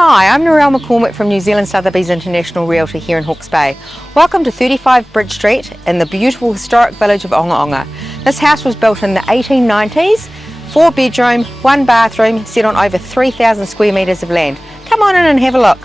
Hi, I'm Narelle McCormick from New Zealand Sotheby's International Realty here in Hawke's Bay. Welcome to 35 Bridge Street in the beautiful historic village of Ongaonga. This house was built in the 1890s, 4 bedroom, 1 bathroom, set on over 3,000 square metres of land. Come on in and have a look.